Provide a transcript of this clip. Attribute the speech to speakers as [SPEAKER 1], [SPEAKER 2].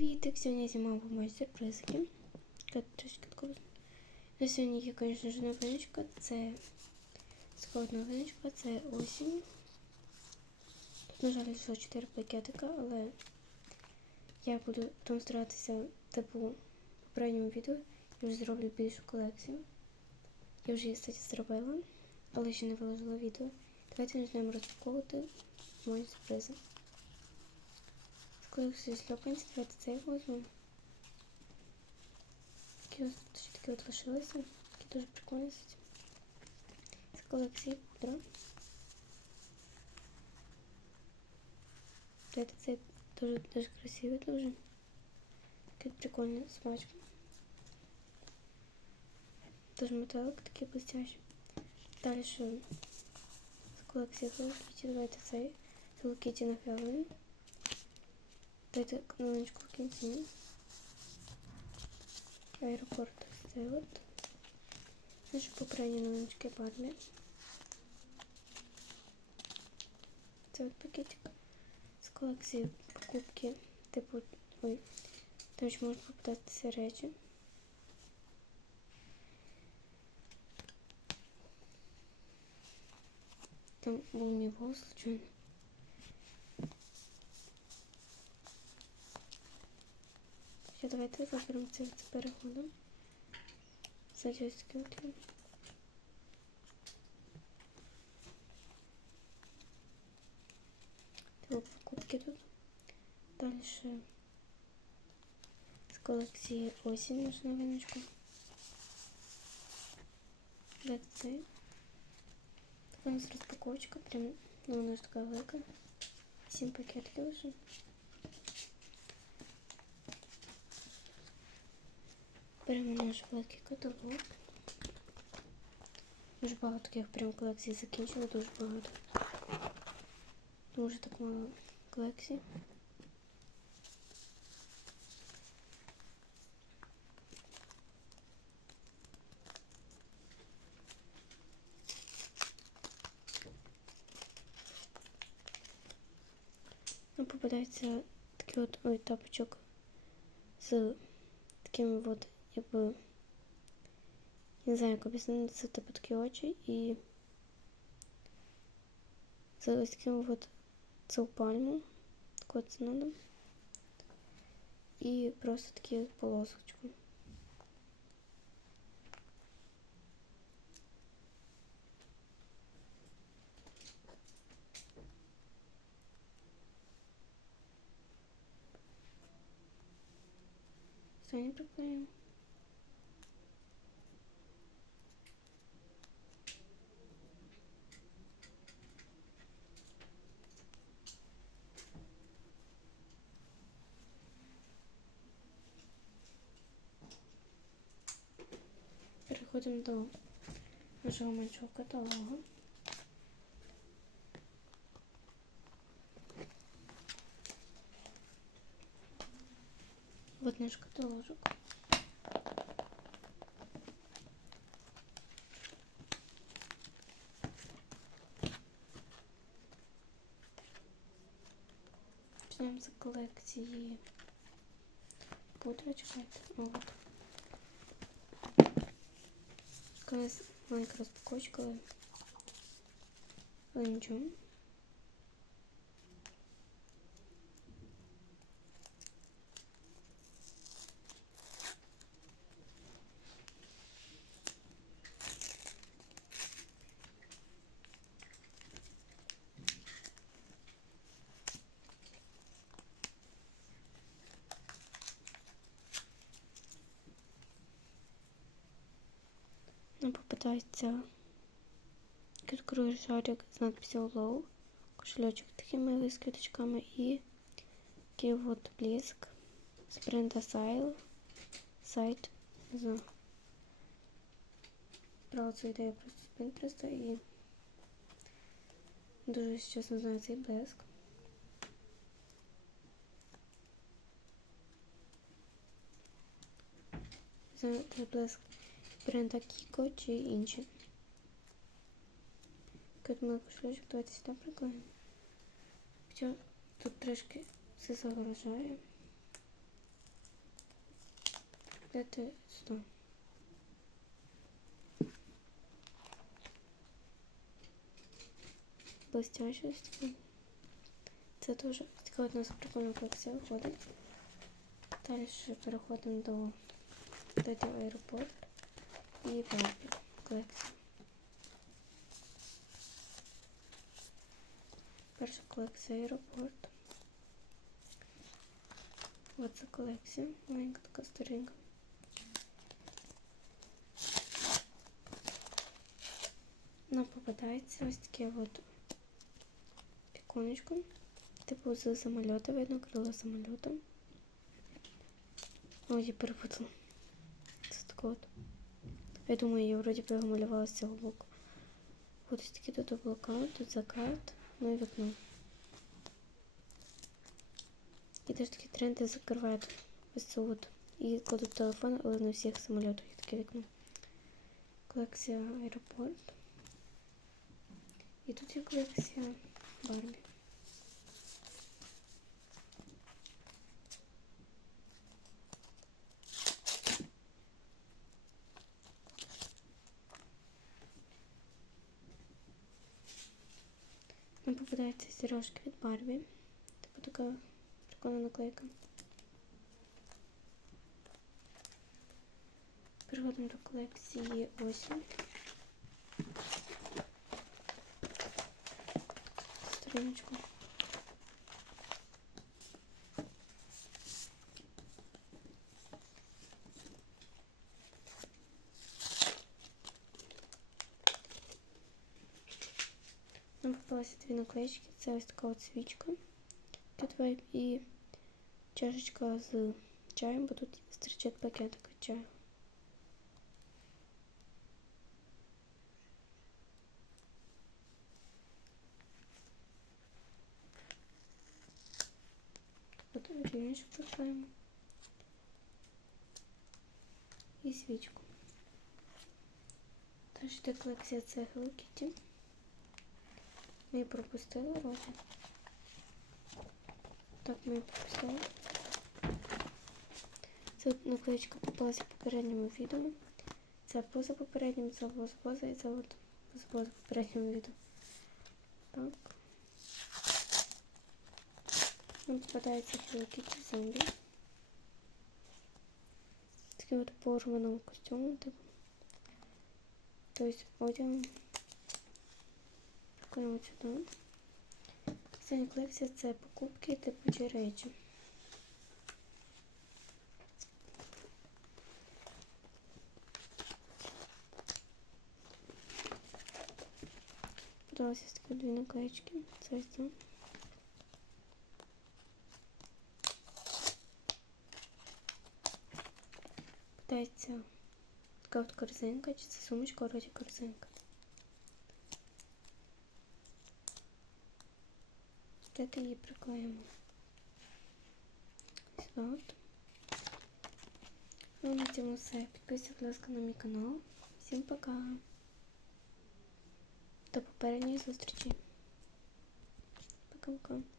[SPEAKER 1] Привітик! Сьогодні я знімав мої сюрпризики. Тут трішки такого. На сьогодні є, звісно ж, новиночка. Це сход новиночка, це осінь. Тут, на жаль, лише 4 пакетика, але я буду там старатися, типу, в попередньому відео я вже зроблю більшу колекцію. Я вже її, кстати, зробила, але ще не виложила відео. Давайте почнемо розпаковувати мої сюрпризи. Колекцію шльопанців, давайте цей возьмемо. Ще такі от лишилися. Такі дуже прикольні. кстати. З колекції пудра. Давайте цей дуже дуже красивий дуже. Такий прикольний смачка. Тоже металик такий блестящий. Далі з колекції Hello цей Hello на Halloween. Дайте кнопочку в кінці. Аеропорт це от. Наші попередні новиночки Барбі. Це от пакетик з колекції покупки, типу, ой, ще можна попитатися речі. Там був мій волос, случайно. Давайте заберемо це з переходом. Це джойстики. Типу покупки тут. Далі з колекції осінь наша новиночка. Де це? Така у нас розпаковочка, прям, ну вона ж така велика. Сім пакетів лише. Беремо наш великий каталог. Дуже багато таких прям колекцій закінчили, дуже багато. Дуже так мало колекцій. Нам попадається такий от ой, тапочок з такими от якби не знаю, як об'яснити, це типу такі очі і з ось таким от це пальму. Так от це надо. І просто такі полосочки. Все не приклеїмо. Переходимо до нашого меншого каталогу. Вот наш каталожок. Почнемо з колекції пудри, чекайте. Така маленька розпаковочка. Але нічого. Нам попадається круглий шарик з надписью Low, кошелечок такими з квіточками і такий от блеск з бренда Sile, сайт, не знаю. Брала цю ідею просто з Pinterest і дуже чесно знаю цей блеск. Цей блеск бренда Кіко чи інші. Тут мій кошелечок, давайте сюди приклеїмо. Хоча тут трошки все. Де ти сюди? Блестяще таке. Це теж така одна з прикольних колекцій виходить. Далі переходимо до Леді Аеропорт і Барбі колекція. Перша колекція Аеропорт. Оце колекція, маленька така старенька. Нам попадається ось таке от віконечко. Типу з самоліта видно, крило самоліта. Ой, я перепутала. Це таке от. Я думаю, я вроді би з цього боку. От ось такі тут облака, тут закат, ну і вікно. І теж такі тренди закривають ось це от. І кладуть телефон, але на всіх самолітах є таке вікно. Колекція аеропорт. І тут є колекція Барбі. Нам попадаються сережки від Барбі. Типу така прикольна наклейка. Переходимо до колекції осінь. Сторіночку. Нам дві наклеечки. Це ось така от свічка. Тут вайб і чашечка з чаєм, бо тут стрічать пакетик чаю. От рівніше приклеїмо. І свічку. Тож колекція це Hello Kitty. Ми пропустили вроді. Так, ми пропустили. Це наклеечка попалася в попередньому відео. Це поза попереднім, це було поза і це от поза попередньому відео. Так. Нам попадається Kitty зомбі. Такий от порваному костюму, типу. Тобто одягом. От сюди. Остання колекція це покупки типу чи речі. Подалися ось такі дві наклеечки. Це ось це. Питається така от корзинка, чи це сумочка, вроді корзинка. Дайте її приклеїмо. Ну, на цьому все. Підписуйтесь, будь ласка, на мій канал. Всім пока. До попередньої зустрічі. Пока-пока.